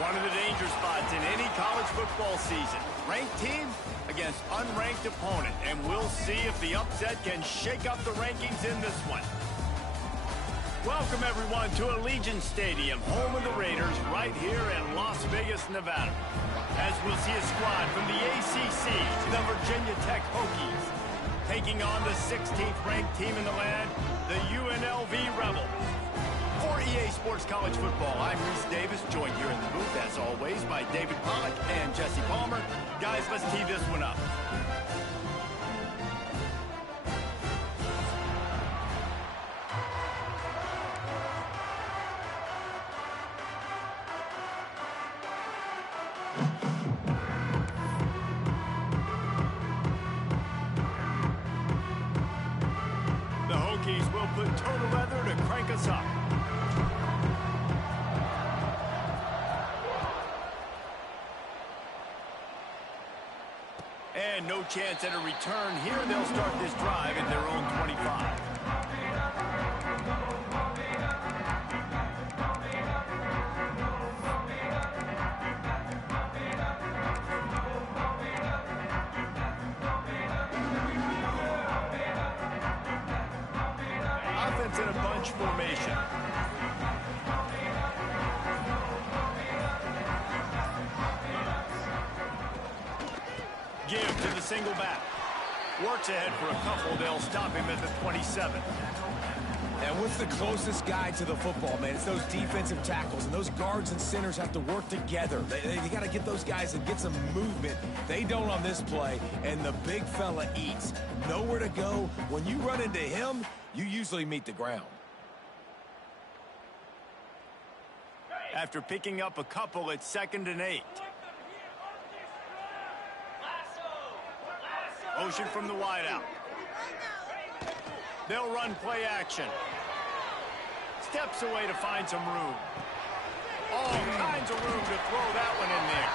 One of the danger spots in any college football season. Ranked team against unranked opponent. And we'll see if the upset can shake up the rankings in this one. Welcome, everyone, to Allegiant Stadium, home of the Raiders, right here in Las Vegas, Nevada. As we'll see a squad from the ACC, the Virginia Tech Hokies, taking on the 16th ranked team in the land, the UNLV Rebels. For EA Sports College Football, I'm Reese Davis, joined here in the booth, as always, by David Pollack and Jesse Palmer. Guys, let's tee this one up. The Hokies will put total leather to crank us up. And no chance at a return here. They'll start this drive at their own 25. Offense in a bunch formation. Give to the single back. Works ahead for a couple. They'll stop him at the 27. And what's the closest guy to the football, man? It's those defensive tackles, and those guards and centers have to work together. They got to get those guys and get some movement. They don't on this play, and the big fella eats. Nowhere to go. When you run into him, you usually meet the ground. After picking up a couple, it's 2nd and 8. Motion from the wideout. They'll run play action. Steps away to find some room. All kinds of room to throw that one in there.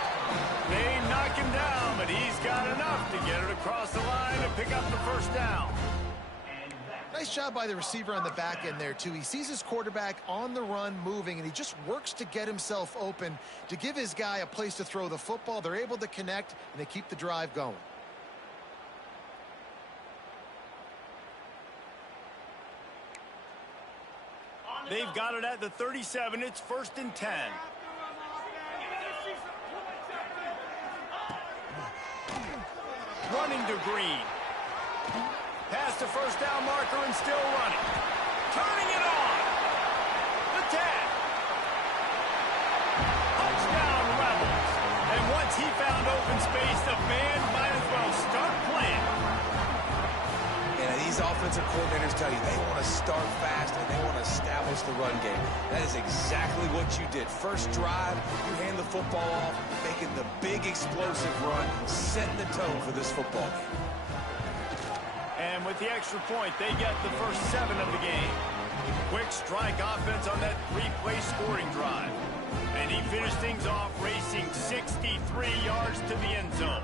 They knock him down, but he's got enough to get it across the line and pick up the first down. Nice job by the receiver on the back end there, too. He sees his quarterback on the run moving, and he just works to get himself open to give his guy a place to throw the football. They're able to connect, and they keep the drive going. They've got it at the 37. It's 1st and 10. Running to Green. Past the first down marker and still running. Turning it on. The 10. Touchdown, Rebels. And once he found open space, the band might as well start playing. And these offensive coordinators tell you they want to start fast and they want to establish the run game. That is exactly what you did. First drive, you hand the football off, making the big explosive run, setting the tone for this football game. And with the extra point, they get the first 7 of the game. Quick strike offense on that 3-play scoring drive. And he finished things off racing 63 yards to the end zone.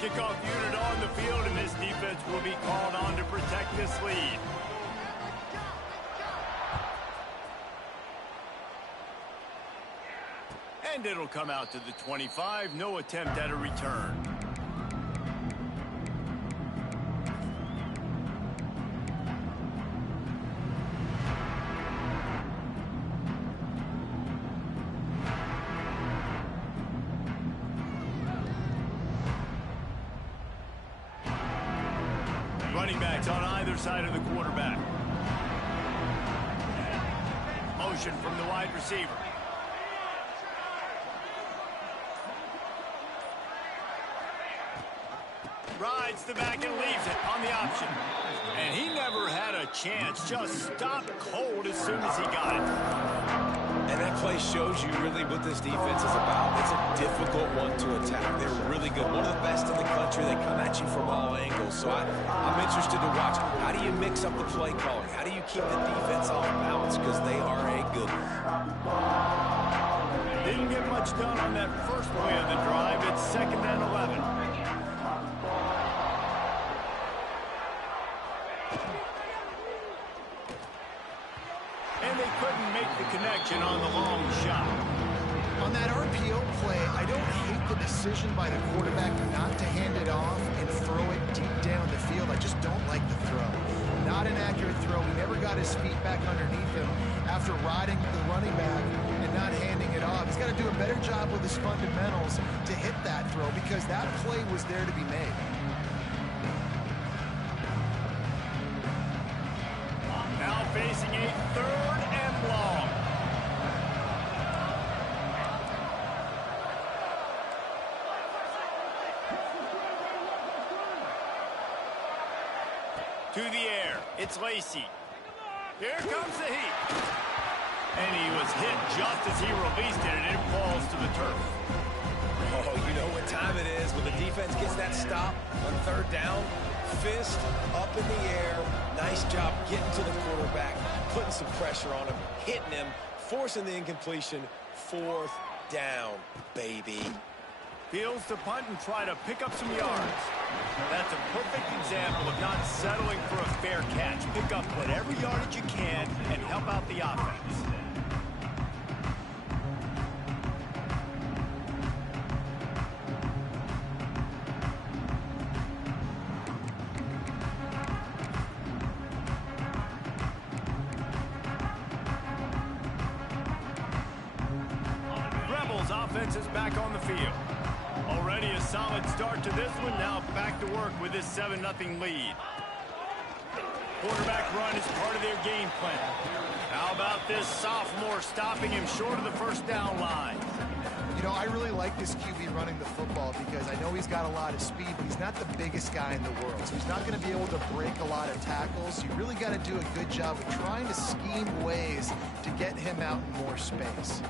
Kickoff unit on the field, and this defense will be called on to protect this lead. And it'll come out to the 25. No attempt at a return. Running backs on either side of the quarterback. Motion from the wide receiver. Rides the back and leaves it on the option. And he never had a chance. Just stopped cold as soon as he got it. And that play shows you really what this defense is about. It's a difficult one to attack. They're really good. One of the best in the country. They come at you from all angles. So I'm interested to watch. How do you mix up the play calling? How do you keep the defense off balance? Because they are a good one. Didn't get much done on that first play of the drive. It's 2nd and 11. they couldn't make the connection on the long shot. On that RPO play, I don't hate the decision by the quarterback not to hand it off and throw it deep down the field. I just don't like the throw. Not an accurate throw. He never got his feet back underneath him after riding the running back and not handing it off. He's got to do a better job with his fundamentals to hit that throw because that play was there to be made. Now facing a 3rd and long. To the air, it's Lacy. Here comes the heat. And he was hit just as he released it, and it falls to the turf. Oh, you know what time it is when the defense gets that stop on 3rd down. Fist up in the air. Nice job getting to the quarterback, putting some pressure on him, hitting him, forcing the incompletion. 4th down, baby. Fields to punt and try to pick up some yards. That's a perfect example of not settling for a fair catch. Pick up whatever yardage you can and help out the offense. Rebels offense is back on the field. Already a solid start to this one. Now back to work with this 7-0 lead. Quarterback run is part of their game plan. How about this sophomore stopping him short of the 1st down line? You know, I really like this QB running the football because I know he's got a lot of speed, but he's not the biggest guy in the world. So he's not going to be able to break a lot of tackles. You really got to do a good job of trying to scheme ways to get him out in more space.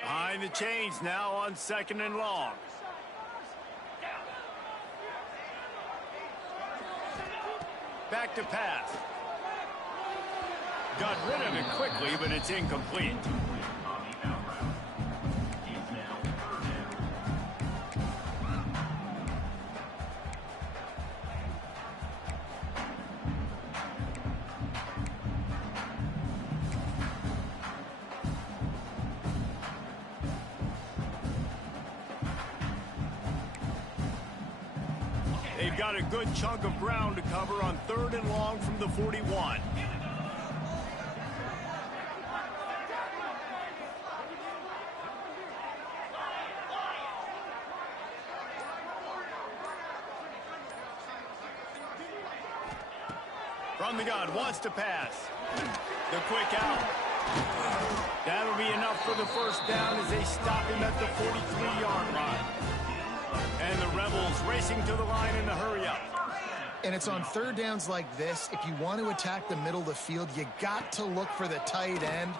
Behind the chains now on 2nd and long. Back to pass. Got rid of it quickly, but it's incomplete. They've got a good chunk of ground to cover on 3rd and long from the 41. From the gun, wants to pass. The quick out. That'll be enough for the 1st down as they stop him at the 43-yard line. And the Rebels racing to the line in a hurry-up. And it's on 3rd downs like this. If you want to attack the middle of the field, you got to look for the tight end.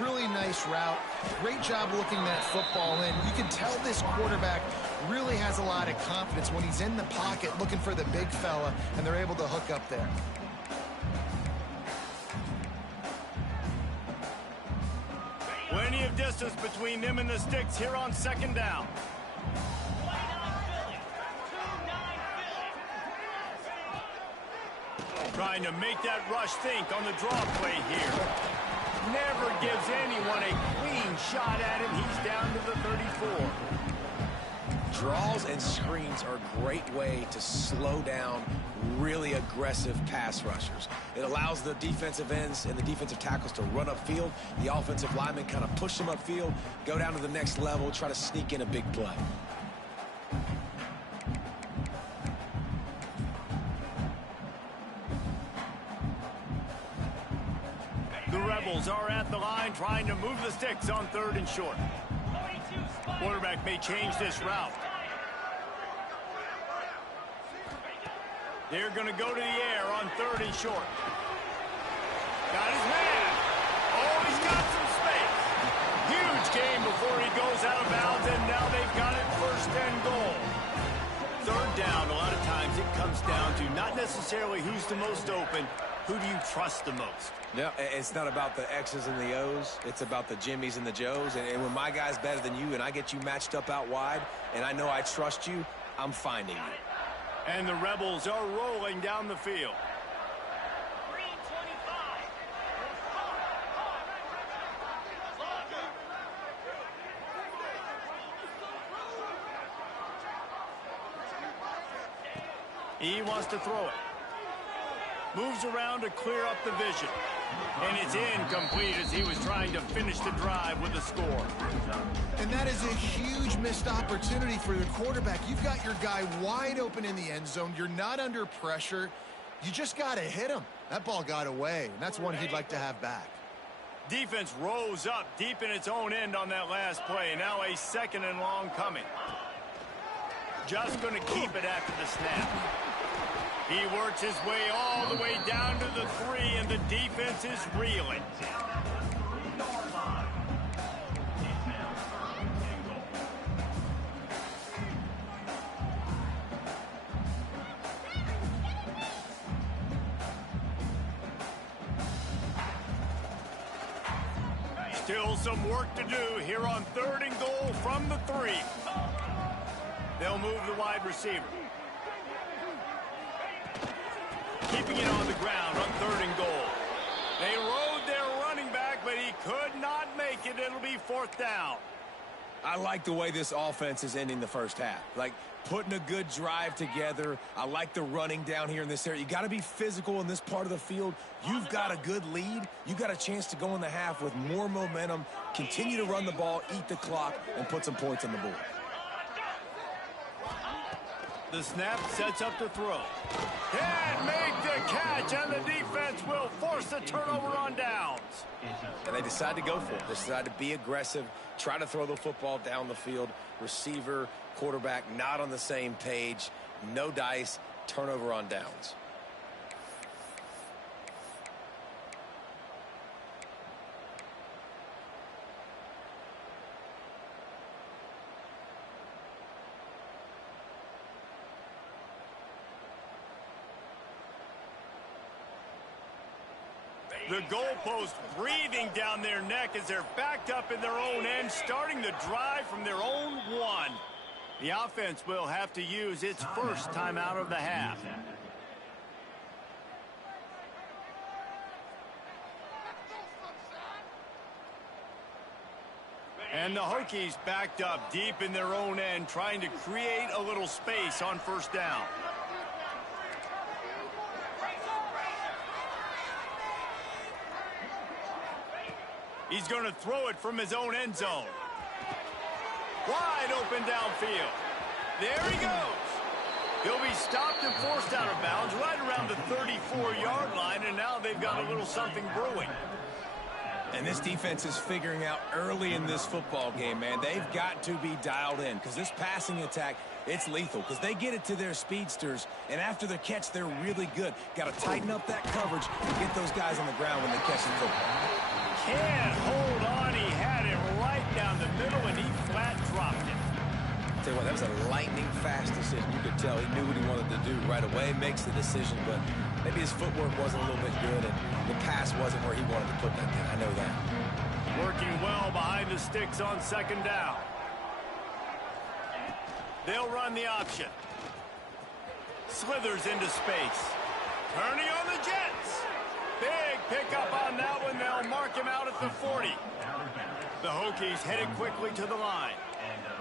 Really nice route. Great job looking that football in. You can tell this quarterback really has a lot of confidence when he's in the pocket looking for the big fella, and they're able to hook up there. Plenty of distance between them and the sticks here on 2nd down. Trying to make that rush think on the draw play here. Never gives anyone a clean shot at him. He's down to the 34. Draws and screens are a great way to slow down really aggressive pass rushers. It allows the defensive ends and the defensive tackles to run upfield. The offensive linemen kind of push them upfield, go down to the next level, try to sneak in a big play. The Rebels are at the line trying to move the sticks on 3rd and short. Quarterback may change this route. They're going to go to the air on 3rd and short. Got his man. Oh, he's got some space. Huge game before he goes out of bounds, and now they've got it 1st and goal. 3rd down, a lot of times it comes down to not necessarily who's the most open, who do you trust the most? No, it's not about the X's and the O's. It's about the Jimmys and the Joes. And when my guy's better than you and I get you matched up out wide and I know I trust you, I'm finding you. And the Rebels are rolling down the field. He wants to throw it. Moves around to clear up the vision. And it's incomplete as he was trying to finish the drive with a score. And that is a huge missed opportunity for the quarterback. You've got your guy wide open in the end zone. You're not under pressure. You just got to hit him. That ball got away, and that's one he'd like to have back. Defense rose up deep in its own end on that last play. Now a 2nd and long coming. Just going to keep it after the snap. He works his way all the way down to the 3, and the defense is reeling. Still some work to do here on 3rd and goal from the 3. They'll move the wide receiver. Keeping it on the ground on 3rd and goal. They rode their running back, but he could not make it. It'll be 4th down. I like the way this offense is ending the first half. Like, putting a good drive together. I like the running down here in this area. You got to be physical in this part of the field. You've got a good lead. You got a chance to go in the half with more momentum, continue to run the ball, eat the clock, and put some points on the board. The snap sets up the throw. And make the catch, and the defense will force a turnover on downs. And they decide to go for it. They decide to be aggressive, try to throw the football down the field. Receiver, quarterback, not on the same page. No dice, turnover on downs. The goalpost breathing down their neck as they're backed up in their own end, starting the drive from their own 1. The offense will have to use its first timeout of the half. And the Hokies backed up deep in their own end, trying to create a little space on 1st down. He's going to throw it from his own end zone. Wide open downfield. There he goes. He'll be stopped and forced out of bounds right around the 34-yard line, and now they've got a little something brewing. And this defense is figuring out early in this football game, man. They've got to be dialed in because this passing attack, it's lethal because they get it to their speedsters, and after the catch, they're really good. Got to tighten up that coverage and get those guys on the ground when they catch the football. Can't hold on. He had it right down the middle, and he flat dropped it. Tell you what, that was a lightning-fast decision. You could tell he knew what he wanted to do right away, makes the decision, but maybe his footwork wasn't a little bit good, and the pass wasn't where he wanted to put that thing. I know that. Working well behind the sticks on 2nd down. They'll run the option. Slithers into space. Turning on the Jets. Big pickup on that one. They'll mark him out at the 40. The Hokies headed quickly to the line.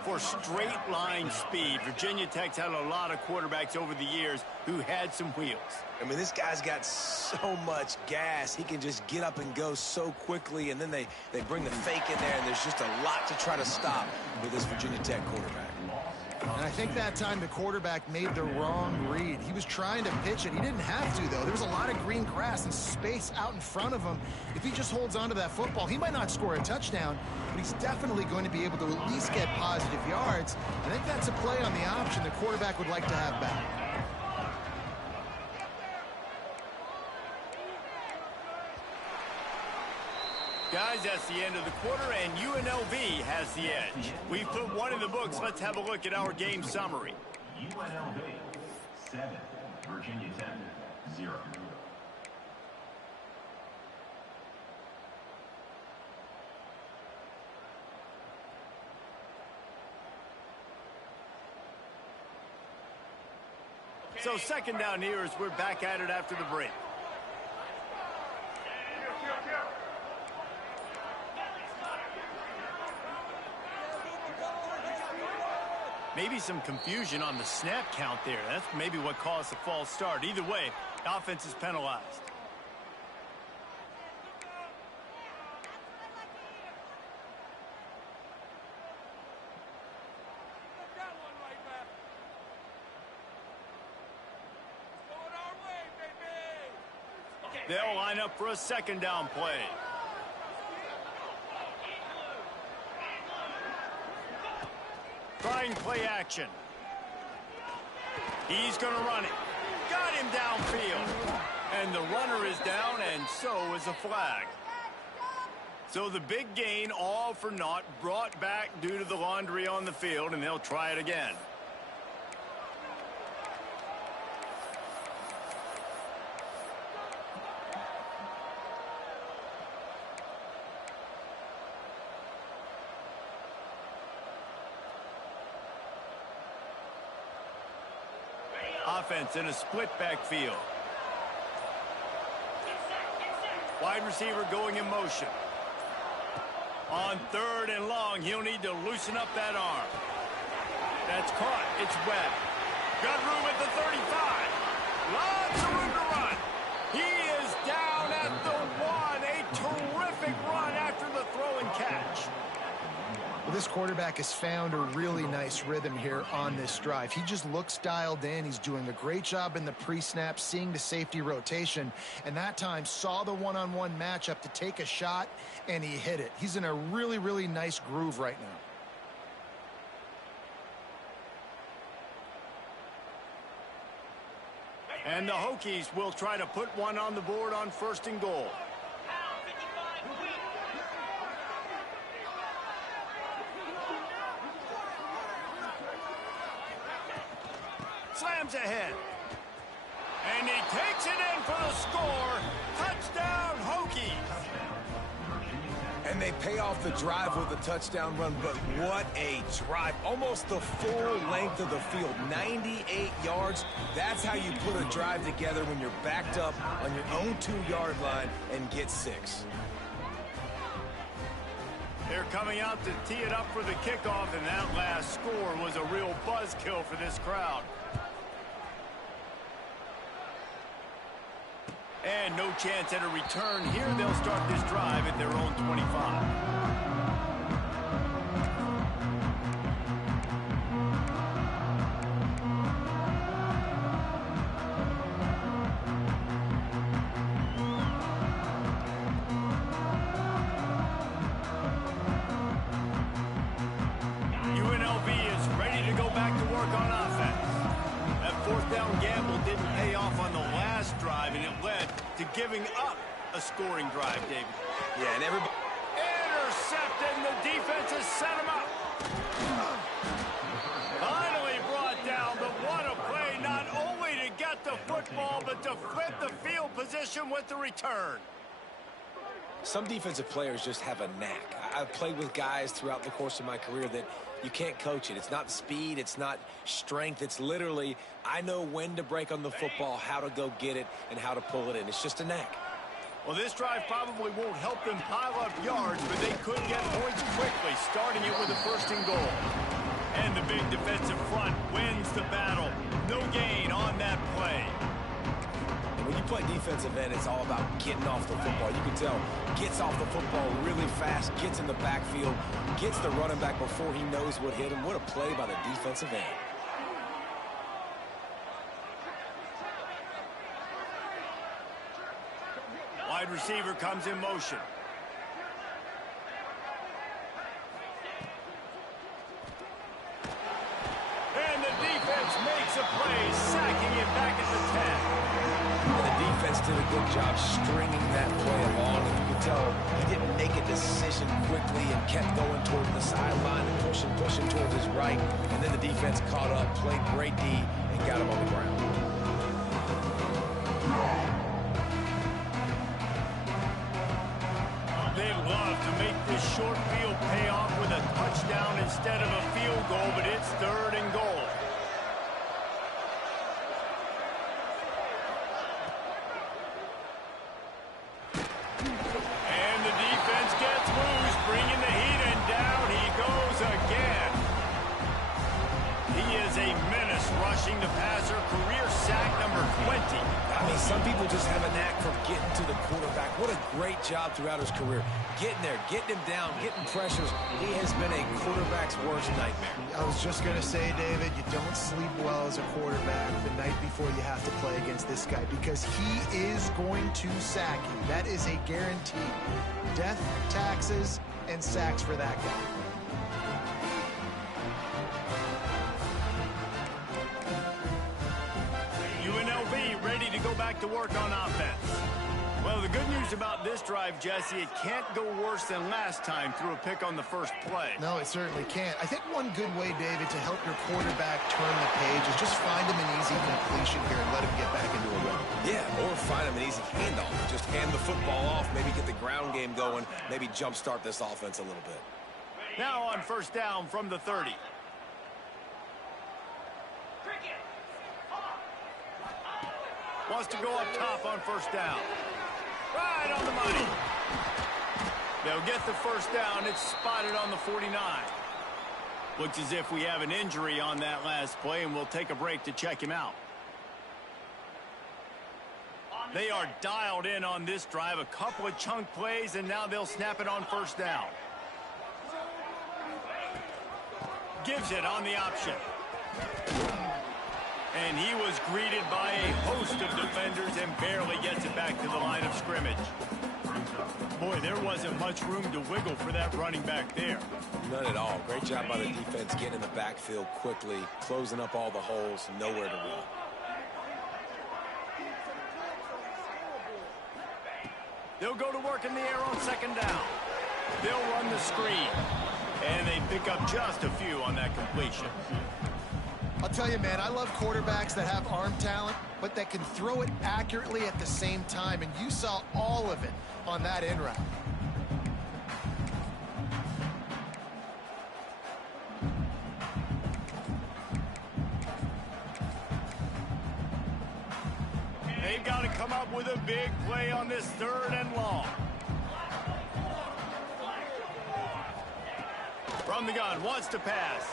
For straight line speed, Virginia Tech's had a lot of quarterbacks over the years who had some wheels. I mean, this guy's got so much gas. He can just get up and go so quickly, and then they bring the fake in there, and there's just a lot to try to stop with this Virginia Tech quarterback. And I think that time the quarterback made the wrong read. He was trying to pitch it. He didn't have to, though. There was a lot of green grass and space out in front of him. If he just holds on to that football, he might not score a touchdown, but he's definitely going to be able to at least get positive yards. I think that's a play on the option the quarterback would like to have back. Guys, that's the end of the quarter, and UNLV has the edge. We've put one in the books. Let's have a look at our game summary. UNLV 7, Virginia Tech 0. So second down here as we're back at it after the break. Maybe some confusion on the snap count there. That's maybe what caused the false start. Either way, the offense is penalized. They'll line up for a second down play. Trying play action. He's going to run it. Got him downfield. And the runner is down, and so is a flag. So the big gain, all for naught, brought back due to the laundry on the field, and they'll try it again. Offense in a split backfield. Wide receiver going in motion. On third and long, he'll need to loosen up that arm. That's caught. It's Webb. Got room at the 35. Lots of room to run. He is down at the 1. A terrific run after the throw and catch. Well, this quarterback has found a really nice rhythm here on this drive. He just looks dialed in. He's doing a great job in the pre-snap, seeing the safety rotation, and that time saw the one-on-one matchup to take a shot, and he hit it. He's in a really, really nice groove right now. And the Hokies will try to put one on the board on first and goal. Slams ahead. And he takes it in for the score. Touchdown, Hokies. And they pay off the drive with a touchdown run, but what a drive. Almost the full length of the field, 98 yards. That's how you put a drive together when you're backed up on your own 2-yard line and get 6. They're coming out to tee it up for the kickoff, and that last score was a real buzzkill for this crowd. And no chance at a return here. They'll start this drive at their own 25. UNLV is ready to go back to work on offense. That fourth down gamble didn't pay off on the last drive, and it led to giving up a scoring drive, David. Yeah, and everybody... Intercepted, and the defense has set him up. Finally brought down, but what a play, not only to get the football, but to flip the field position with the return. Some defensive players just have a knack. I've played with guys throughout the course of my career that you can't coach it. It's not speed, it's not strength. It's literally, I know when to break on the football, how to go get it, and how to pull it in. It's just a knack. Well, this drive probably won't help them pile up yards, but they could get points quickly, starting it with a first and goal. And the big defensive front wins the battle. No gain on that play. When you play defensive end, it's all about getting off the football. You can tell, gets off the football really fast, gets in the backfield, gets the running back before he knows what hit him. What a play by the defensive end. Wide receiver comes in motion. And the defense makes a play, sacking it back at the 10. And the defense did a good job stringing that play along. And you can tell he didn't make a decision quickly and kept going toward the sideline and pushing towards his right. And then the defense caught up, played great D, and got him on the ground. They'd love to make this short field pay off with a touchdown instead of a field goal, but it's third and goal. a menace rushing the passer. Career sack number 20. I mean, some people just have a knack for getting to the quarterback. What a great job throughout his career. Getting there, getting him down, getting pressures. He has been a quarterback's worst nightmare. I was just going to say, David, you don't sleep well as a quarterback the night before you have to play against this guy because he is going to sack you. That is a guarantee. Death, taxes, and sacks for that guy. UNLV ready to go back to work on offense. Well, the good news about this drive, Jesse, it can't go worse than last time through a pick on the first play. No, it certainly can't. I think one good way, David, to help your quarterback turn the page is just find him an easy completion here and let him get back into a rhythm. Yeah, or find him an easy handoff. Just hand the football off, maybe get the ground game going, maybe jumpstart this offense a little bit. Now on first down from the 30. Wants to go up top on first down. Right on the money. They'll get the first down. It's spotted on the 49. Looks as if we have an injury on that last play, and we'll take a break to check him out. They are dialed in on this drive. A couple of chunk plays, and now they'll snap it on first down. Gives it on the option. And he was greeted by a host of defenders and barely gets it back to the line of scrimmage. Boy, there wasn't much room to wiggle for that running back there. None at all. Great job by the defense getting in the backfield quickly, closing up all the holes, nowhere to run. They'll go to work in the air on second down. They'll run the screen. And they pick up just a few on that completion. I'll tell you, man, I love quarterbacks that have arm talent, but that can throw it accurately at the same time, and you saw all of it on that in route. They've got to come up with a big play on this third and long. From the gun, wants to pass.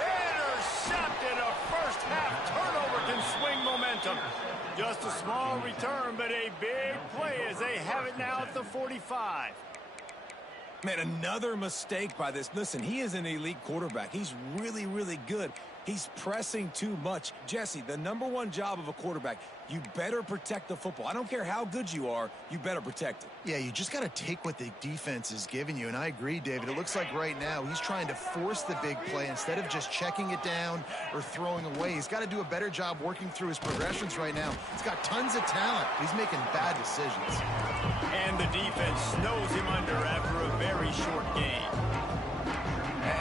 Intercepted. A first-half turnover can swing momentum. Just a small return, but a big play as they have it now at the 45. Man, another mistake by this. Listen, he is an elite quarterback. He's really, really good. He's pressing too much. Jesse, the #1 job of a quarterback, you better protect the football. I don't care how good you are, you better protect it. Yeah, you just got to take what the defense is giving you, and I agree, David. It looks like right now he's trying to force the big play instead of just checking it down or throwing away. He's got to do a better job working through his progressions right now. He's got tons of talent. He's making bad decisions. And the defense snows him under after a very short game.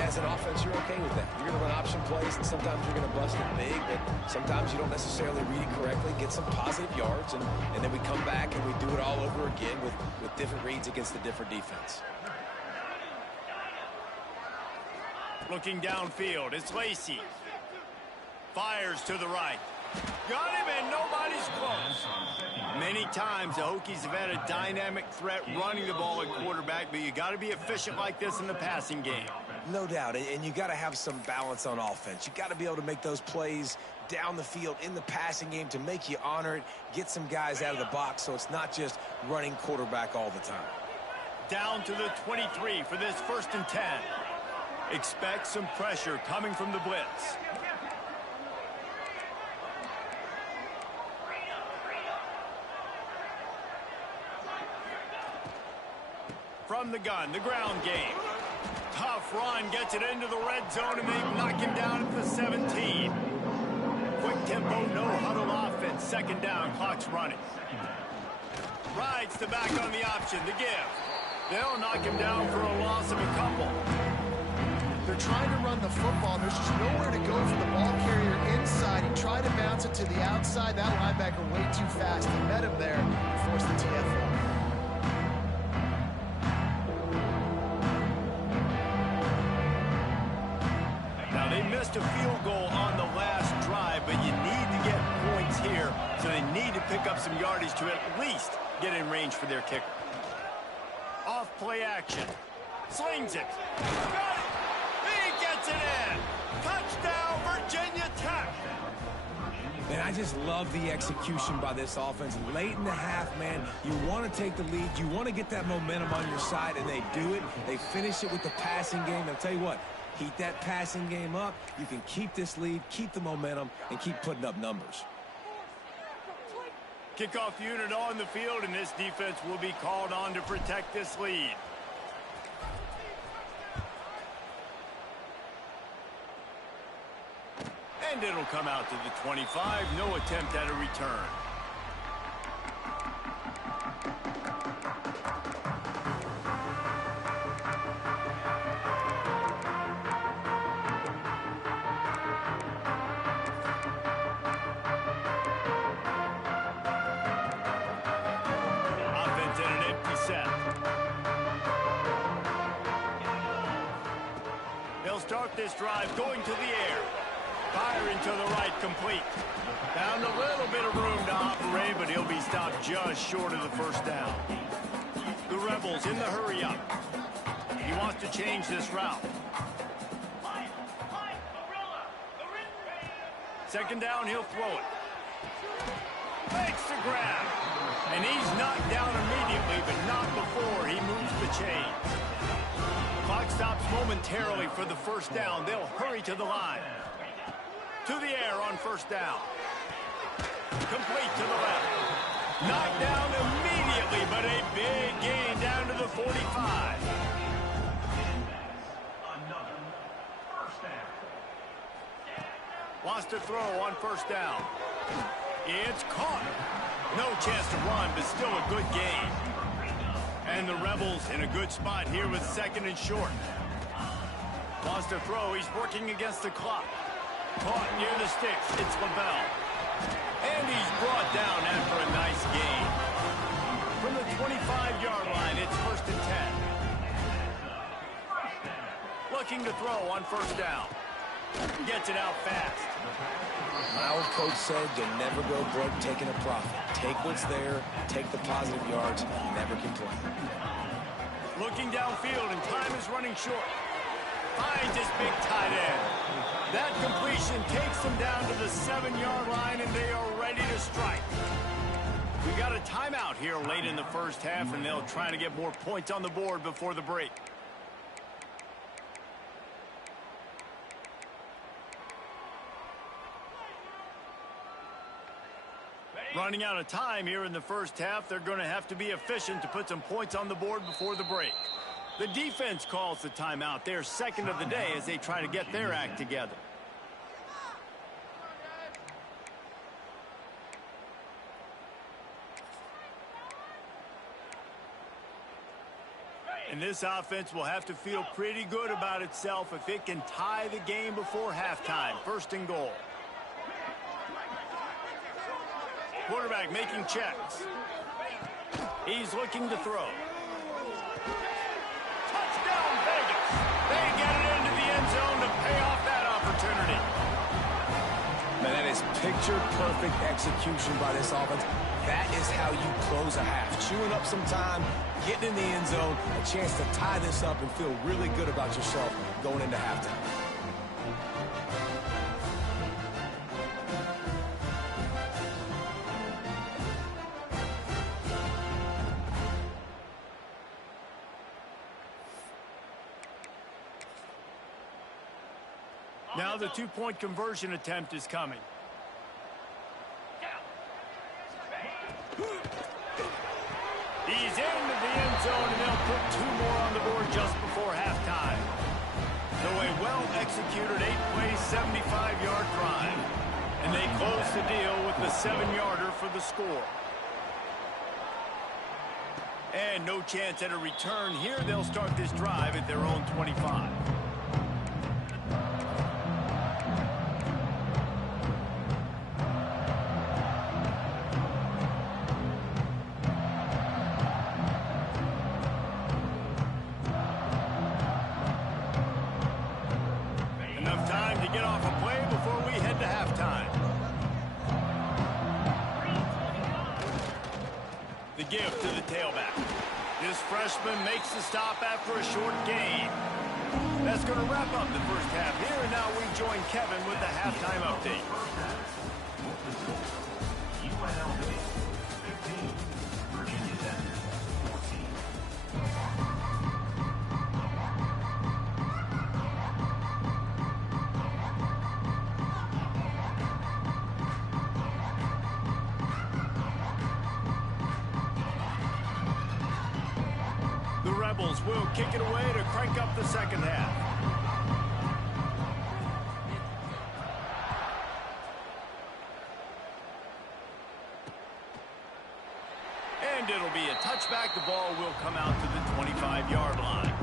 As an offense, you're okay with that. You're going to run option plays, and sometimes you're going to bust it big, but sometimes you don't necessarily read it correctly, get some positive yards, and then we come back and we do it all over again with different reads against the different defense. Looking downfield, it's Lacy. Fires to the right. Got him, and nobody's close. Many times the Hokies have had a dynamic threat running the ball at quarterback, but you got to be efficient like this in the passing game. No doubt, and you got to have some balance on offense. You got to be able to make those plays down the field in the passing game to make you honor it, get some guys out of the box so it's not just running quarterback all the time. Down to the 23 for this 1st and 10. Expect some pressure coming from the blitz. From the gun, the ground game. Tough run, gets it into the red zone, and they knock him down at the 17. Quick tempo, no huddle offense. 2nd down, clock's running. Rides the back on the option, the give. They'll knock him down for a loss of a couple. They're trying to run the football, and there's just nowhere to go for the ball carrier inside. He tried to bounce it to the outside. That linebacker way too fast. He met him there and forced the TFL. They missed a field goal on the last drive, but you need to get points here, so they need to pick up some yardage to at least get in range for their kicker. Off play action. Slings it. Got it. He gets it in. Touchdown, Virginia. I just love the execution by this offense. Late in the half, man, you want to take the lead. You want to get that momentum on your side, and they do it. They finish it with the passing game. I'll tell you what, heat that passing game up. You can keep this lead, keep the momentum, and keep putting up numbers. Kickoff unit on the field, and this defense will be called on to protect this lead. And it'll come out to the 25. No attempt at a return. Offense in an empty set. They'll start this drive going to the air. Firing to the right, complete. Found a little bit of room to operate, but he'll be stopped just short of the first down. The Rebels in the hurry up. He wants to change this route. Second down, he'll throw it. Makes the grab. And he's knocked down immediately, but not before he moves the chains. Clock stops momentarily for the first down. They'll hurry to the line. To the air on first down. Complete to the left. Knocked down immediately, but a big gain down to the 45. Another first down. Wants to throw on first down. It's caught. No chance to run, but still a good gain. And the Rebels in a good spot here with second and short. Wants to throw. He's working against the clock. Caught near the sticks. It's LaBelle. And he's brought down after a nice gain. From the 25-yard line, it's first and 10. Looking to throw on first down. Gets it out fast. My old coach said you'll never go broke taking a profit. Take what's there, take the positive yards, never complain. Looking downfield, and time is running short. Finds his big tight end. That completion takes them down to the 7-yard line, and they are ready to strike. We got a timeout here late in the first half, and they'll try to get more points on the board before the break. Running out of time here in the first half, they're going to have to be efficient to put some points on the board before the break. The defense calls the timeout. They're second of the day as they try to get their act together. And this offense will have to feel pretty good about itself if it can tie the game before halftime. First and goal. Quarterback making checks. He's looking to throw. Touchdown, Vegas. They get it into the end zone to pay off that opportunity. Man, that is picture-perfect execution by this offense. That is how you close a half. Chewing up some time, getting in the end zone, a chance to tie this up and feel really good about yourself going into halftime. Now the two-point conversion attempt is coming. He's into the end zone, and they'll put two more on the board just before halftime. So a well-executed 8-play, 75-yard drive. And they close the deal with the 7-yarder for the score. And no chance at a return here. They'll start this drive at their own 25. Give to the tailback. This freshman makes the stop after a short gain. That's going to wrap up the first half here, and now we join Kevin with the halftime update. UNLV 15, Virginia Tech 14. The Rebels will kick it away to crank up the second half. And it'll be a touchback. The ball will come out to the 25-yard line.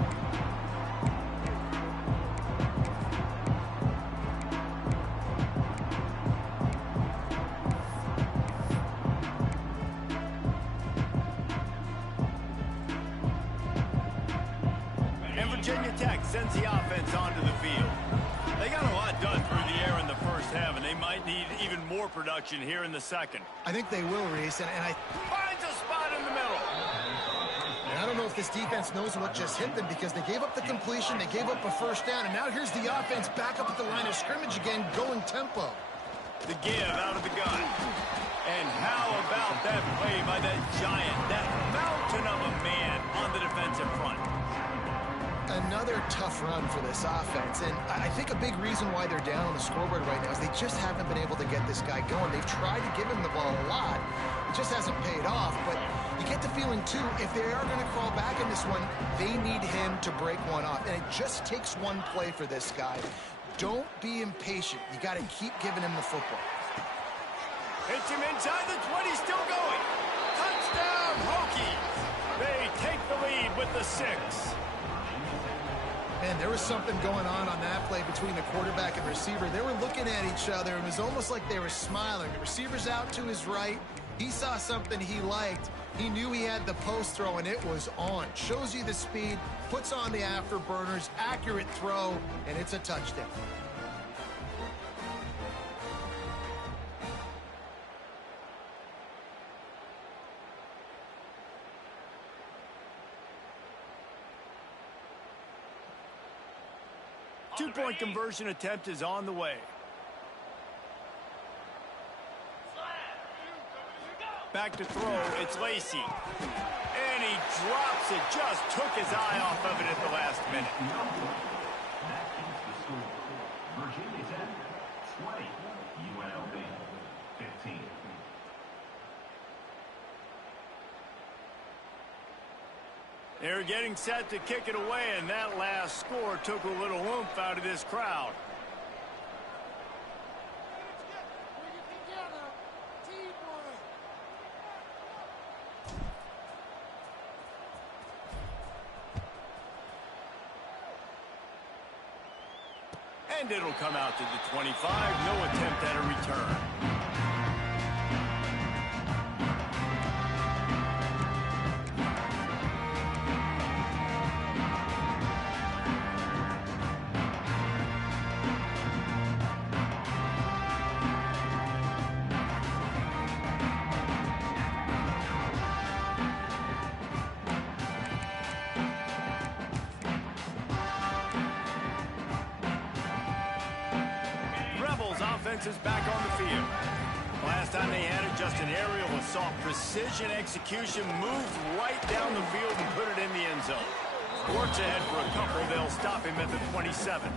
And Virginia Tech sends the offense onto the field. They got a lot done through the air in the first half, and they might need even more production here in the second. I think they will, Reese, and I Finds a spot in the middle. And I don't know if this defense knows what just hit them because they gave up the completion, they gave up a first down, and now here's the offense back up at the line of scrimmage again, going tempo. The give out of the gun. And how about that play by that giant, that mountain of a man on the defensive front? Another tough run for this offense, and I think a big reason why they're down on the scoreboard right now is they just haven't been able to get this guy going. They've tried to give him the ball a lot. It just hasn't paid off, but you get the feeling, too, if they are going to crawl back in this one, they need him to break one off, and it just takes one play for this guy. Don't be impatient. You got to keep giving him the football. Hits him inside the 20, still going. Touchdown, Hokies. They take the lead with the 6. Man, there was something going on that play between the quarterback and receiver. They were looking at each other. It was almost like they were smiling. The receiver's out to his right. He saw something he liked. He knew he had the post throw, and it was on. Shows you the speed, puts on the afterburners, accurate throw, and it's a touchdown. Two-point conversion attempt is on the way. Back to throw, it's Lacey. And he drops it, just took his eye off of it at the last minute. That is the score. Virginia Tech 20, UNLV 15. They're getting set to kick it away, and that last score took a little oomph out of this crowd. And it'll come out to the 25. No attempt at a return. Offense is back on the field. Last time they had it, just an aerial assault. Precision execution, moved right down the field and put it in the end zone. Works ahead for a couple. They'll stop him at the 27.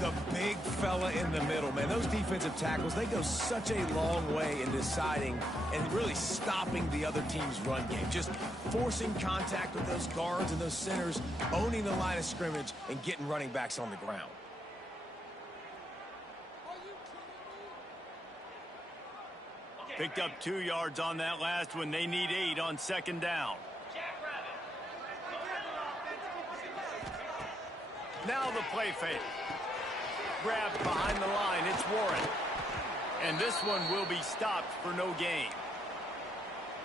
The big fella in the middle, man. Those defensive tackles, they go such a long way in deciding and really stopping the other team's run game. Just forcing contact with those guards and those centers, owning the line of scrimmage, and getting running backs on the ground. Picked up 2 yards on that last one. They need 8 on second down. Now the play fake. Grabbed behind the line. It's Warren. And this one will be stopped for no gain.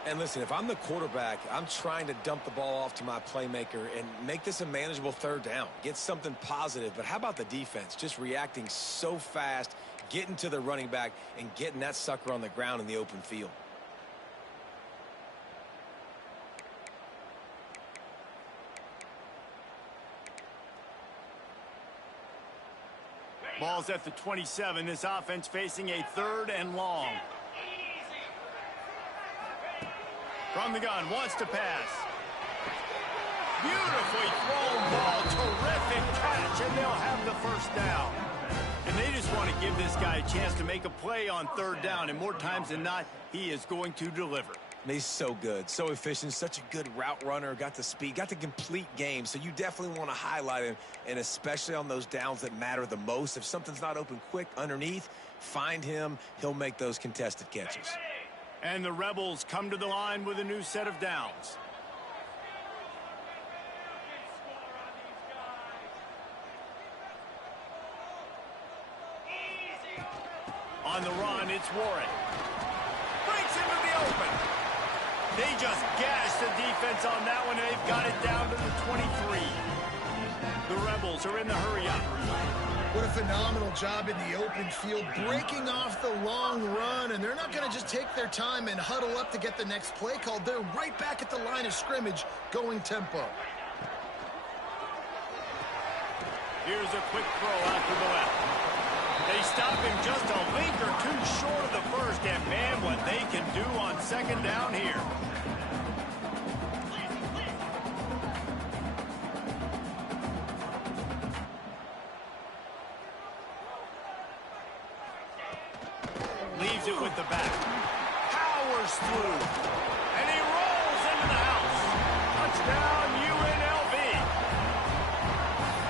And listen, if I'm the quarterback, I'm trying to dump the ball off to my playmaker and make this a manageable third down. Get something positive. But how about the defense? Just reacting so fast, getting to the running back, and getting that sucker on the ground in the open field. ball's at the 27. This offense facing a 3rd and long. From the gun, wants to pass. Beautifully thrown ball. Terrific catch, and they'll have the first down. And they just want to give this guy a chance to make a play on 3rd down, and more times than not, he is going to deliver. He's so good, so efficient, such a good route runner, got the speed, got the complete game, so you definitely want to highlight him, and especially on those downs that matter the most. If something's not open quick underneath, find him. He'll make those contested catches. And the Rebels come to the line with a new set of downs. On the run, it's Warren. Breaks into the open. They just gashed the defense on that one, and they've got it down to the 23. The Rebels are in the hurry-up. What a phenomenal job in the open field, breaking off the long run, and they're not going to just take their time and huddle up to get the next play called. They're right back at the line of scrimmage, going tempo. Here's a quick throw out to the left. They stop him just a link or two short of the first, and man, what they can do on 2nd down here. Leaves it with the back. Powers through. And he rolls into the house. Touchdown, UNLV.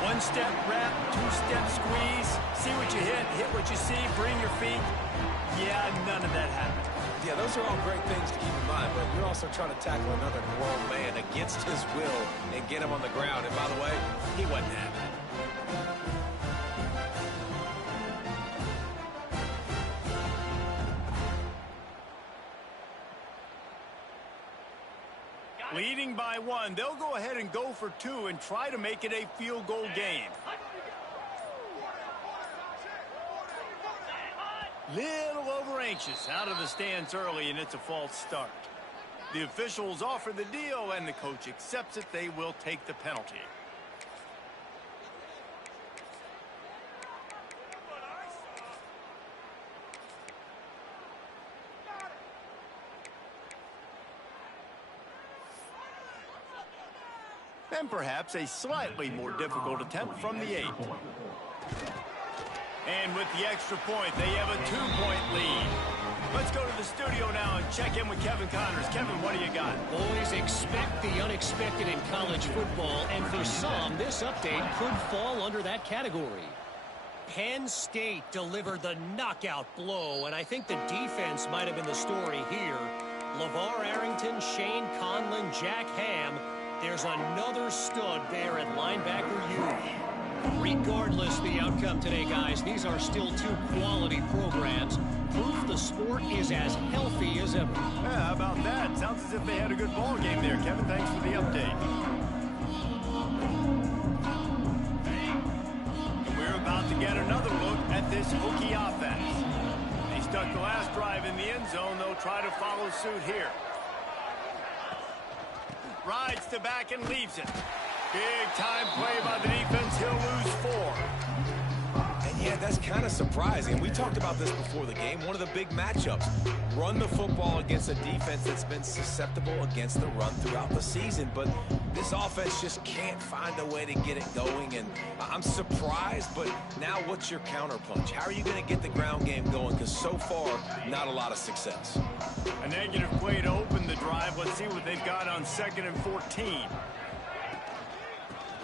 1-step wrap, 2-step squeeze. See what you hit what you see, bring your feet. Yeah, none of that happened. Yeah, those are all great things to keep in mind, but you're also trying to tackle another grown man against his will and get him on the ground. And by the way, he wasn't happy. Leading by 1, they'll go ahead and go for 2 and try to make it a field goal game. Little over anxious out of the stands early, and it's a false start. The officials offer the deal, and the coach accepts it. They will take the penalty. And perhaps a slightly more difficult attempt from the 8. And with the extra point, they have a 2-point lead. Let's go to the studio now and check in with Kevin Connors. Kevin, what do you got? Boys, expect the unexpected in college football, and for some, this update could fall under that category. Penn State delivered the knockout blow, and I think the defense might have been the story here. LeVar Arrington, Shane Conlon, Jack Ham. There's another stud there at linebacker U. Regardless the outcome today, guys, these are still 2 quality programs. Proof the sport is as healthy as ever. Yeah, how about that? Sounds as if they had a good ball game there, Kevin. Thanks for the update. And we're about to get another look at this Hokie offense. They stuck the last drive in the end zone. They'll try to follow suit here. Rides to back and leaves it. Big time play by the defense. He'll lose 4. And yeah, that's kind of surprising. We talked about this before the game. One of the big matchups. Run the football against a defense that's been susceptible against the run throughout the season. But this offense just can't find a way to get it going. And I'm surprised, but now what's your counterpunch? How are you going to get the ground game going? Because so far, not a lot of success. A negative play to open the drive. Let's see what they've got on 2nd and 14.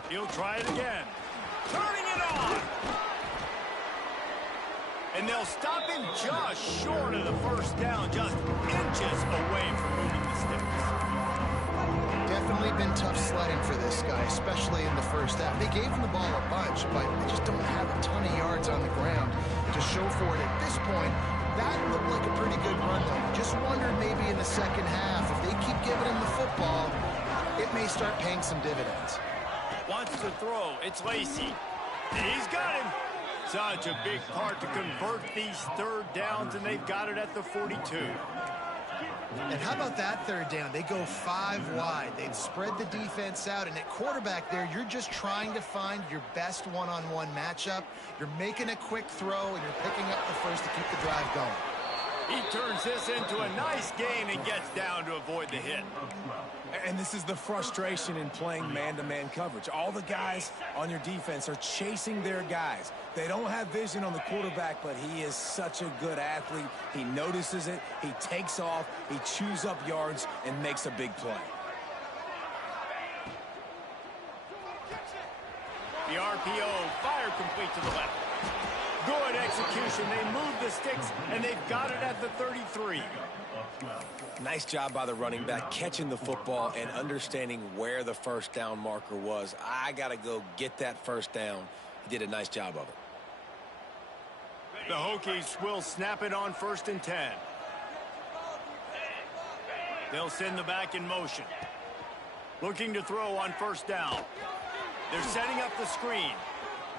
He'll try it again. Turning it on. And they'll stop him just short of the first down, just inches away from moving the sticks. Definitely been tough sledding for this guy, especially in the first half. They gave him the ball a bunch, but they just don't have a ton of yards on the ground to show for it at this point. That looked like a pretty good run, though. Just wondered maybe in the second half, if they keep giving him the football, it may start paying some dividends. Wants to throw. It's Lacey. He's got him. Such a big part to convert these 3rd downs, and they've got it at the 42. And how about that third down? They go 5 wide. They've spread the defense out, and at quarterback there, you're just trying to find your best one-on-one matchup. You're making a quick throw, and you're picking up the first to keep the drive going. He turns this into a nice gain and gets down to avoid the hit. And this is the frustration in playing man-to-man coverage. All the guys on your defense are chasing their guys. They don't have vision on the quarterback, but he is such a good athlete. He notices it, he takes off, he chews up yards, and makes a big play. The RPO, fire complete to the left. Good execution. They move the sticks, and they've got it at the 33. Nice job by the running back catching the football and understanding where the first down marker was. I got to go get that first down. He did a nice job of it. The Hokies will snap it on 1st and 10. They'll send the back in motion. Looking to throw on 1st down. They're setting up the screen.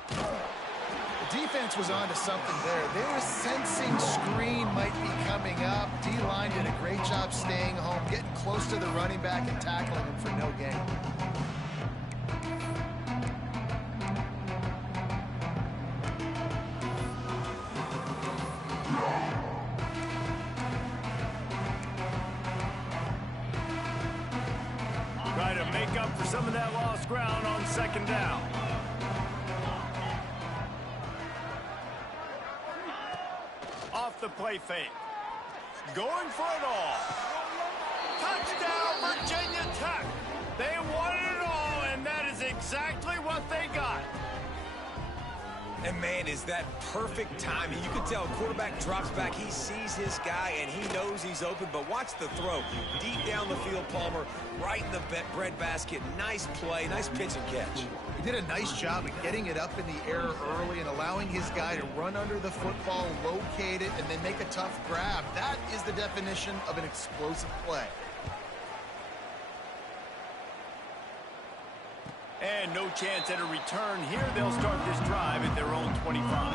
The defense was onto something there. They were sensing screen might be coming up. D-line did a great job staying home, getting close to the running back and tackling him for no gain. Try to make up for some of that lost ground on 2nd down. Off the play fake. Going for it all. Touchdown, Virginia Tech. They wanted it all, and that is exactly what they got. And, man, is that perfect timing. You can tell quarterback drops back. He sees his guy, and he knows he's open. But watch the throw. Deep down the field, Palmer, right in the bread basket. Nice play, nice pitch and catch. He did a nice job of getting it up in the air early and allowing his guy to run under the football, locate it, and then make a tough grab. That is the definition of an explosive play. And no chance at a return here. They'll start this drive at their own 25.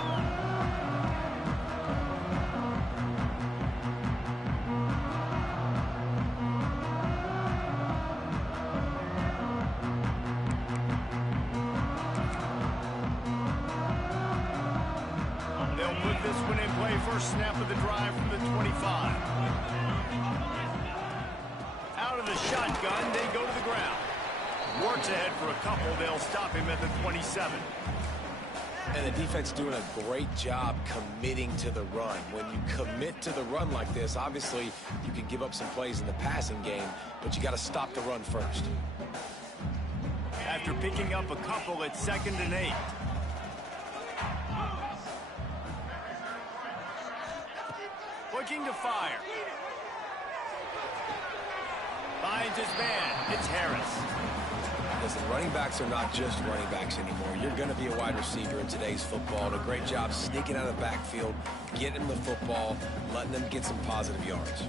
They'll put this one in play. First snap of the drive from the 25. Out of the shotgun, they go to the ground. Works ahead for a couple. They'll stop him at the 27. And the defense doing a great job committing to the run. When you commit to the run like this, obviously you can give up some plays in the passing game, but you got to stop the run first. After picking up a couple at 2nd and 8. Looking to fire. Finds his man. It's Harris. Listen, running backs are not just running backs anymore. You're going to be a wide receiver in today's football. And a great job sneaking out of the backfield, getting them the football, letting them get some positive yards.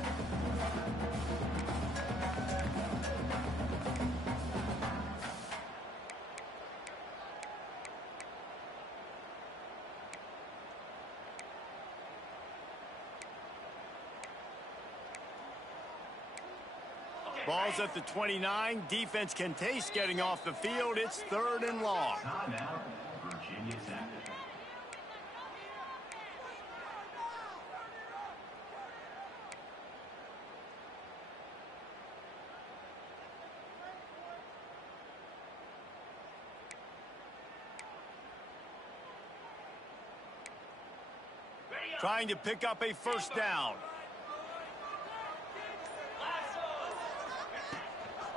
Ball's at the 29. Defense can taste getting off the field. It's 3rd and long. Timeout, Virginia Tech. Trying to pick up a 1st down.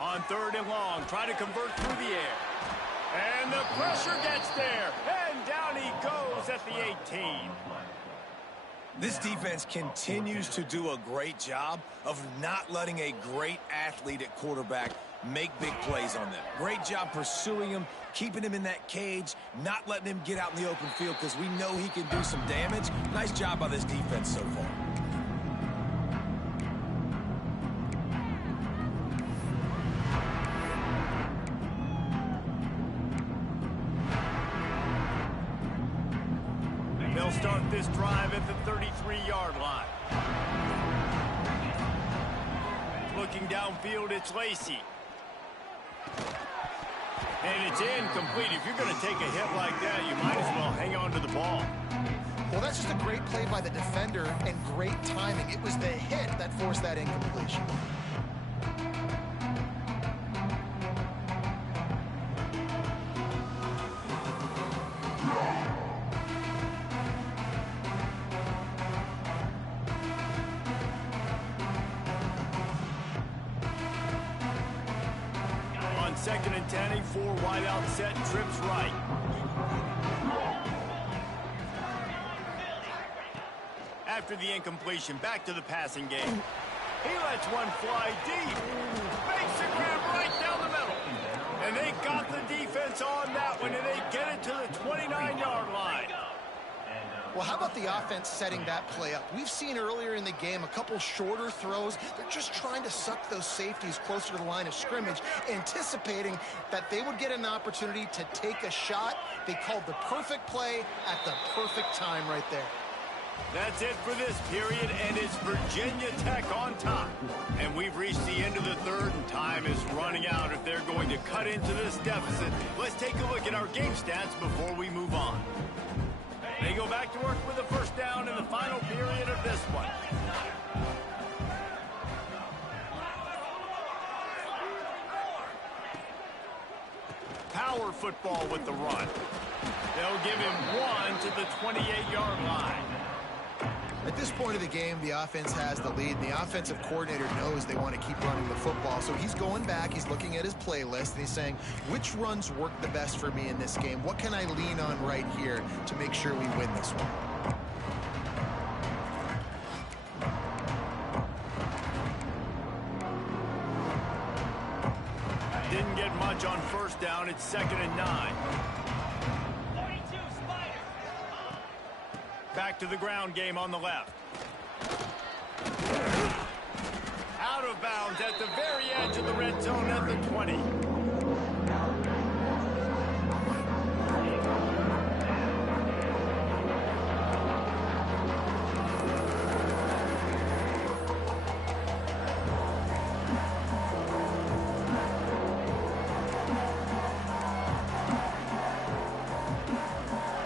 On 3rd and long, trying to convert through the air. And the pressure gets there. And down he goes at the 18. This defense continues to do a great job of not letting a great athlete at quarterback make big plays on them. Great job pursuing him, keeping him in that cage, not letting him get out in the open field because we know he can do some damage. Nice job by this defense so far. They'll start this drive at the 33-yard line. looking downfield, it's Lacy. And it's incomplete. If you're going to take a hit like that, you might as well hang on to the ball. Well, that's just a great play by the defender and great timing. It was the hit that forced that incompletion. On 2nd and 10, a 4 wide out set, trips right. After the incompletion, back to the passing game. He lets one fly deep. Makes the grab right down the middle. And they got the defense on that one, and they get it to the 29-yard line. Well, how about the offense setting that play up? We've seen earlier in the game a couple shorter throws. They're just trying to suck those safeties closer to the line of scrimmage, anticipating that they would get an opportunity to take a shot. They called the perfect play at the perfect time right there. That's it for this period, and it's Virginia Tech on top. And we've reached the end of the third, and time is running out if they're going to cut into this deficit. Let's take a look at our game stats before we move on. They go back to work with a first down in the final period of this one. Power football with the run. They'll give him one to the 28-yard line. At this point of the game, the offense has the lead, and the offensive coordinator knows they want to keep running the football. So he's going back, he's looking at his playlist, and he's saying, which runs work the best for me in this game? What can I lean on right here to make sure we win this one? Didn't get much on first down. It's 2nd and 9. Back to the ground game on the left. Out of bounds at the very edge of the red zone at the 20.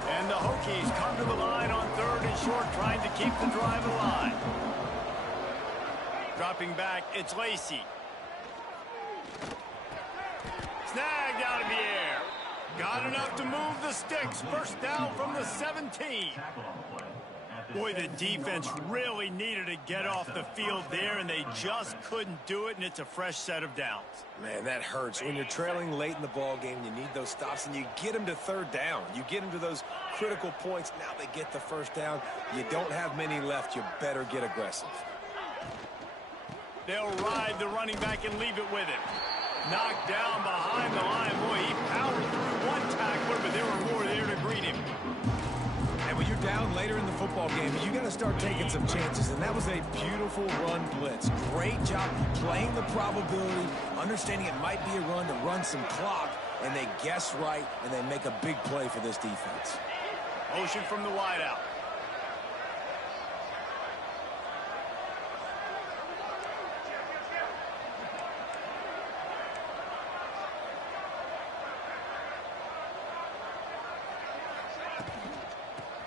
And the Hokies come to the line on 3rd and short, trying to keep the drive alive. Dropping back, it's Lacy. Snagged out of the air. Got enough to move the sticks. First down from the 17. Boy, the defense really needed to get off the field there, and they just couldn't do it, and it's a fresh set of downs. Man, that hurts. When you're trailing late in the ball game, you need those stops, and you get them to 3rd down. You get them to those critical points. Now they get the first down. You don't have many left. You better get aggressive. They'll ride the running back and leave it with him. Knocked down behind the line. Boy, he powered through one tackler, but there were more there to greet him. And when you're down later in the football game, you got to start taking some chances, and that was a beautiful run blitz. Great job playing the probability, understanding it might be a run to run some clock, and they guess right, and they make a big play for this defense. Motion from the wideout.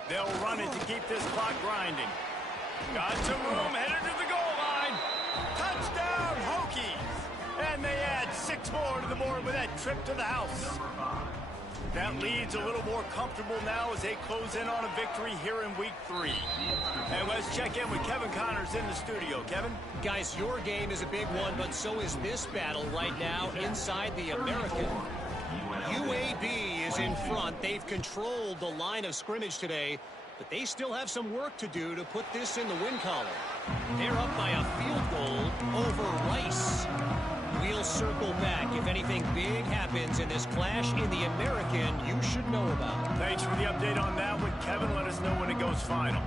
They'll run it to keep this clock grinding. Got some room, headed to the goal line. Touchdown, Hokies! And they add 6 more to the board with that trip to the house. That lead's a little more comfortable now as they close in on a victory here in week 3. And let's check in with Kevin Connors in the studio. Kevin? Guys, your game is a big one, but so is this battle right now inside the American. UAB is in front. They've controlled the line of scrimmage today, but they still have some work to do to put this in the win column. They're up by a field goal over Rice. We'll circle back if anything big happens in this clash in the American you should know about. Thanks for the update on that one, Kevin. Let us know when it goes final.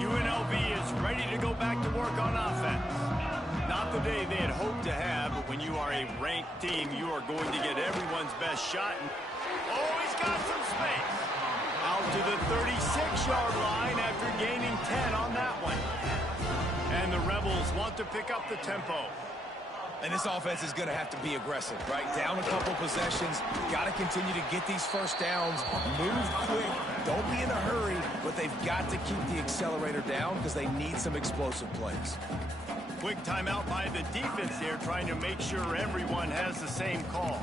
UNLV is ready to go back to work on offense. Not the day they had hoped to have, but when you are a ranked team, you are going to get everyone's best shot. Oh, he's got some space. Out to the 36-yard line after gaining 10 on that one. And the Rebels Rebels want to pick up the tempo. And this offense is going to have to be aggressive, right? Down a couple possessions. Got to continue to get these first downs. Move quick. Don't be in a hurry. But they've got to keep the accelerator down because they need some explosive plays. Quick timeout by the defense there, trying to make sure everyone has the same call.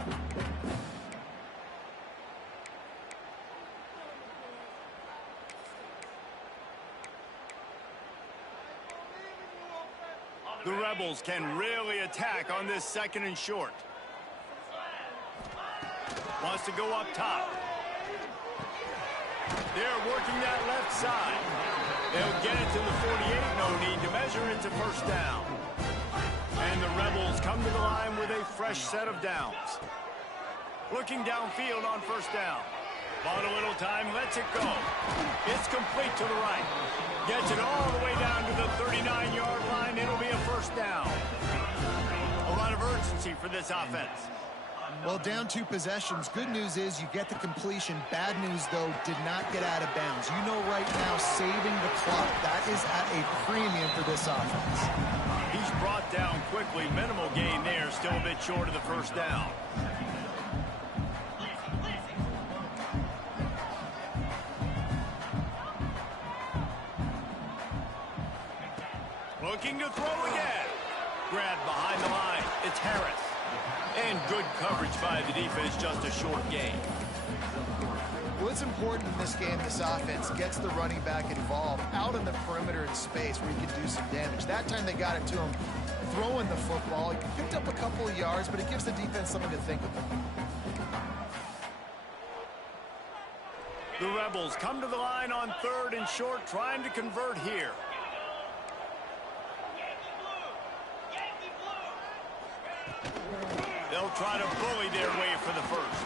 The Rebels can really attack on this 2nd and short. Wants to go up top. They're working that left side. They'll get it to the 48. No need to measure it to first down. And the Rebels come to the line with a fresh set of downs. Looking downfield on first down. Bought a little time, lets it go. It's complete to the right. Gets it all the way down to the 39-yard line. It'll be a first down. A lot of urgency for this offense. Well, down 2 possessions. Good news is you get the completion. Bad news, though, did not get out of bounds. You know right now, saving the clock, that is at a premium for this offense. He's brought down quickly. Minimal gain there. Still a bit short of the first down. Looking to throw again. Grabbed behind the line. It's Harris. And good coverage by the defense, just a short gain. Well, it's important in this game, this offense gets the running back involved out in the perimeter in space where he can do some damage. That time they got it to him throwing the football. He picked up a couple of yards, but it gives the defense something to think about. The Rebels come to the line on 3rd and short, trying to convert here. They'll try to bully their way for the first.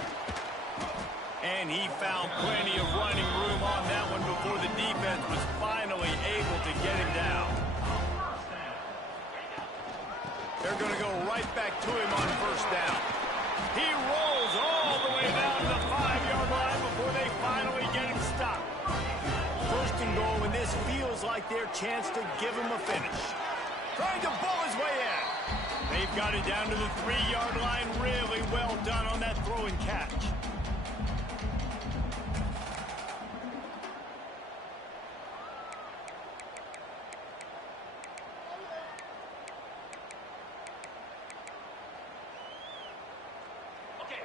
And he found plenty of running room on that one before the defense was finally able to get him down. They're going to go right back to him on first down. He rolls all the way down to the 5-yard line before they finally get him stopped. 1st and goal, and this feels like their chance to give him a finish. Trying to bull his way in. They've got it down to the 3-yard line. Really well done on that throw and catch.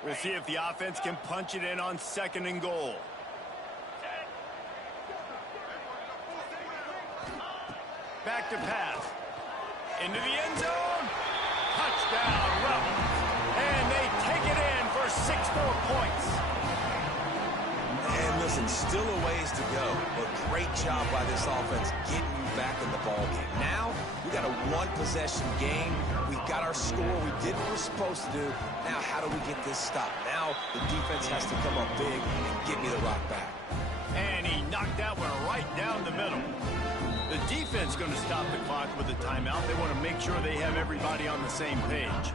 We'll see if the offense can punch it in on 2nd and goal. Back to pass. Into the end zone. Touchdown, Rebels. And they take it in for 6 more points. And listen, still a ways to go, but great job by this offense getting you back in the ballgame. Now, we got a 1-possession game. We've got our score. We did what we're supposed to do. Now, how do we get this stopped? Now, the defense has to come up big and get me the rock back. And he knocked that one right down the middle. The defense going to stop the clock with a timeout. They want to make sure they have everybody on the same page.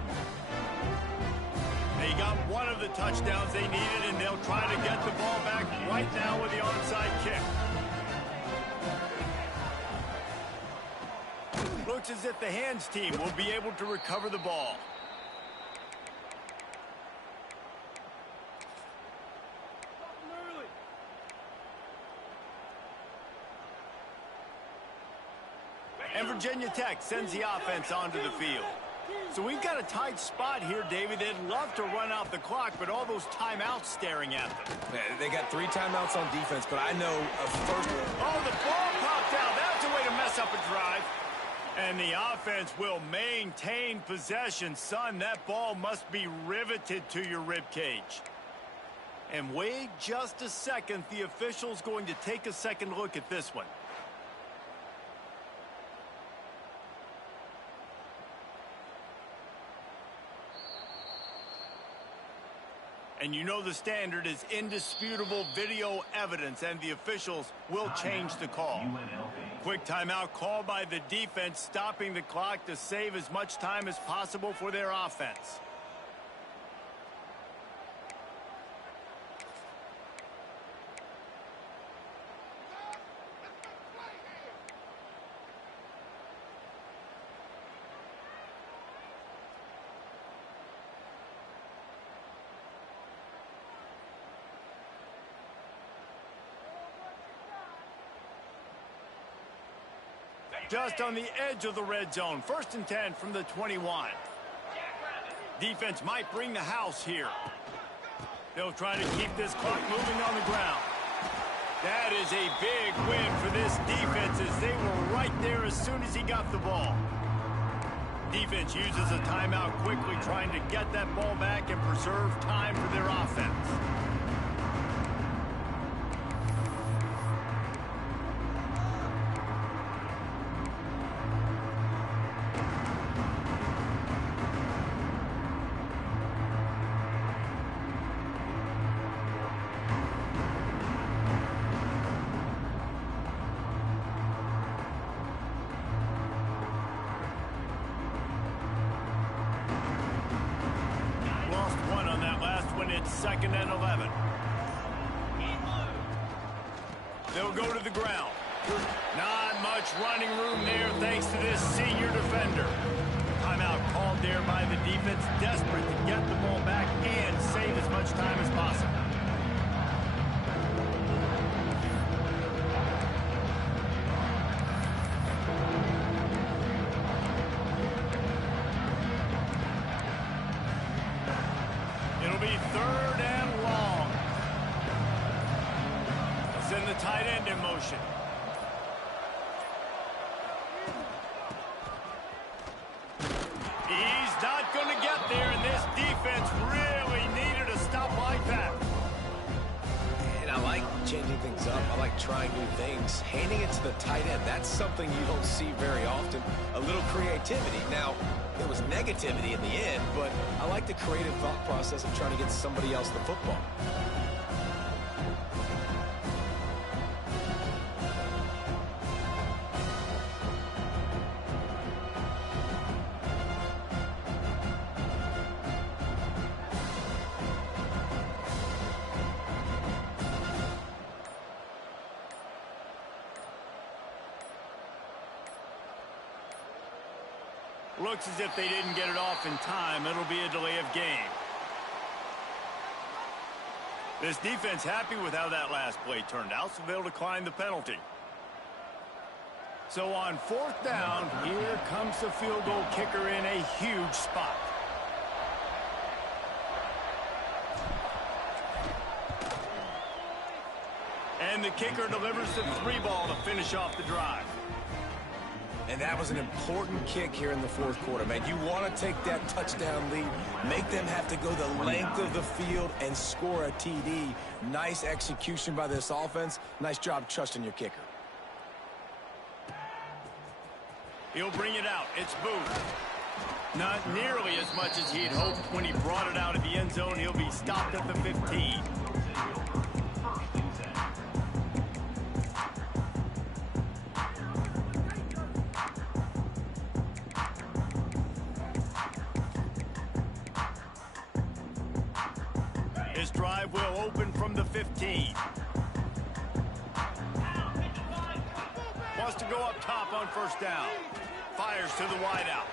They got one of the touchdowns they needed, and they'll try to get the ball back right now with the onside kick. Looks as if the hands team will be able to recover the ball. And Virginia Tech sends the offense onto the field. So we've got a tight spot here, David. They'd love to run out the clock, but all those timeouts staring at them. They got 3 timeouts on defense, but I know first. Oh, the ball popped out. That's a way to mess up a drive. And the offense will maintain possession. Son, that ball must be riveted to your rib cage. And wait just a second. The official's going to take a second look at this one. And you know the standard is indisputable video evidence, and the officials will change the call. Quick timeout call by the defense, stopping the clock to save as much time as possible for their offense. Just on the edge of the red zone. 1st and 10 from the 21. Defense might bring the house here. They'll try to keep this clock moving on the ground. That is a big win for this defense as they were right there as soon as he got the ball. Defense uses a timeout quickly, trying to get that ball back and preserve time for their offense. It's 2nd and 11. They'll go to the ground. Not much running room there thanks to this senior defender. Timeout called there by the defense, desperate to get the ball back and save as much time as possible. It'll be 3rd and long. Send the tight end in motion. He's not going to get there, and this defense really needed a stop like that. And I like changing things up. I like trying new things. Handing it to the tight end, that's something you don't see very often. A little creativity. Now, there was negativity in the end, but I like the creative thought process of trying to get somebody else the football. Looks as if they didn't get it off in time. It'll be a delay of game. This defense happy with how that last play turned out, so they'll decline the penalty. So on 4th down, here comes the field goal kicker in a huge spot. And the kicker delivers the 3 ball to finish off the drive. And that was an important kick here in the 4th quarter, man. You want to take that touchdown lead, make them have to go the length of the field and score a TD. Nice execution by this offense. Nice job trusting your kicker. He'll bring it out. It's Booth. Not nearly as much as he'd hoped when he brought it out of the end zone. He'll be stopped at the 15. His drive will open from the 15. Wants to go up top on 1st down. Fires to the wideout.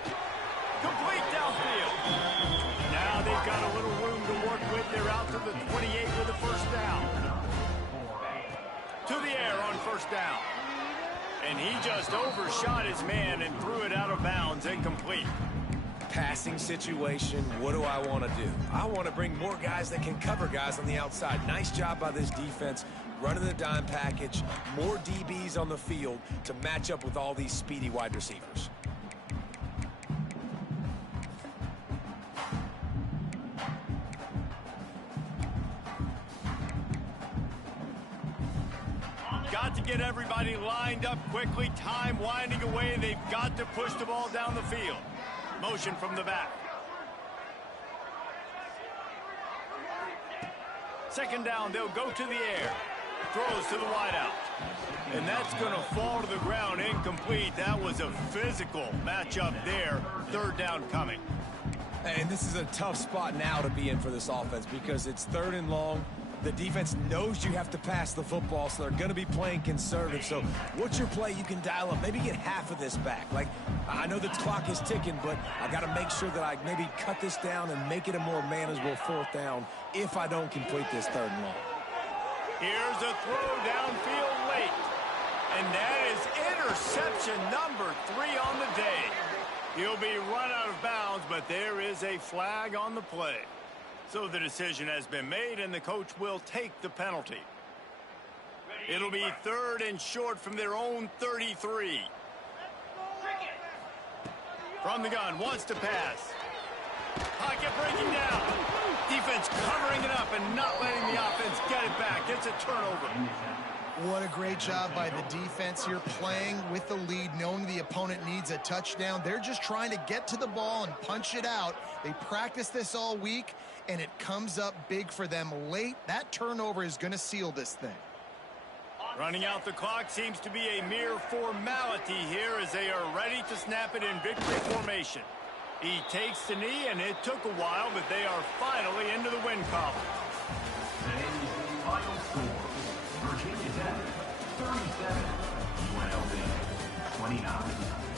Complete downfield. Now they've got a little room to work with. They're out to the 28 with a 1st down. To the air on 1st down. And he just overshot his man and threw it out of bounds, incomplete. Passing situation, what do I want to do? I want to bring more guys that can cover guys on the outside. Nice job by this defense, running the dime package, more DBs on the field to match up with all these speedy wide receivers. Got to get everybody lined up quickly. Time winding away. They've got to push the ball down the field. Motion from the back. 2nd down, they'll go to the air. Throws to the wideout. And that's going to fall to the ground, incomplete. That was a physical matchup there. 3rd down coming. And this is a tough spot now to be in for this offense because it's 3rd and long. The defense knows you have to pass the football, so they're going to be playing conservative. So what's your play you can dial up? Maybe get half of this back. Like, I know the clock is ticking, but I got to make sure that I maybe cut this down and make it a more manageable 4th down if I don't complete this 3rd and long. Here's a throw downfield late. And that is Interception number 3 on the day. He'll be run out of bounds, but there is a flag on the play. So the decision has been made, and the coach will take the penalty. It'll be 3rd and short from their own 33. From the gun, wants to pass. Pocket breaking down. Defense covering it up and not letting the offense get it back. It's a turnover. What a great job by the defense here, playing with the lead, knowing the opponent needs a touchdown. They're just trying to get to the ball and punch it out. They practice this all week, and it comes up big for them late. That turnover is going to seal this thing. Running out the clock seems to be a mere formality here as they are ready to snap it in victory formation. He takes the knee, and it took a while, but they are finally into the win column. Today's final score, Virginia Tech 37, UNLV 29.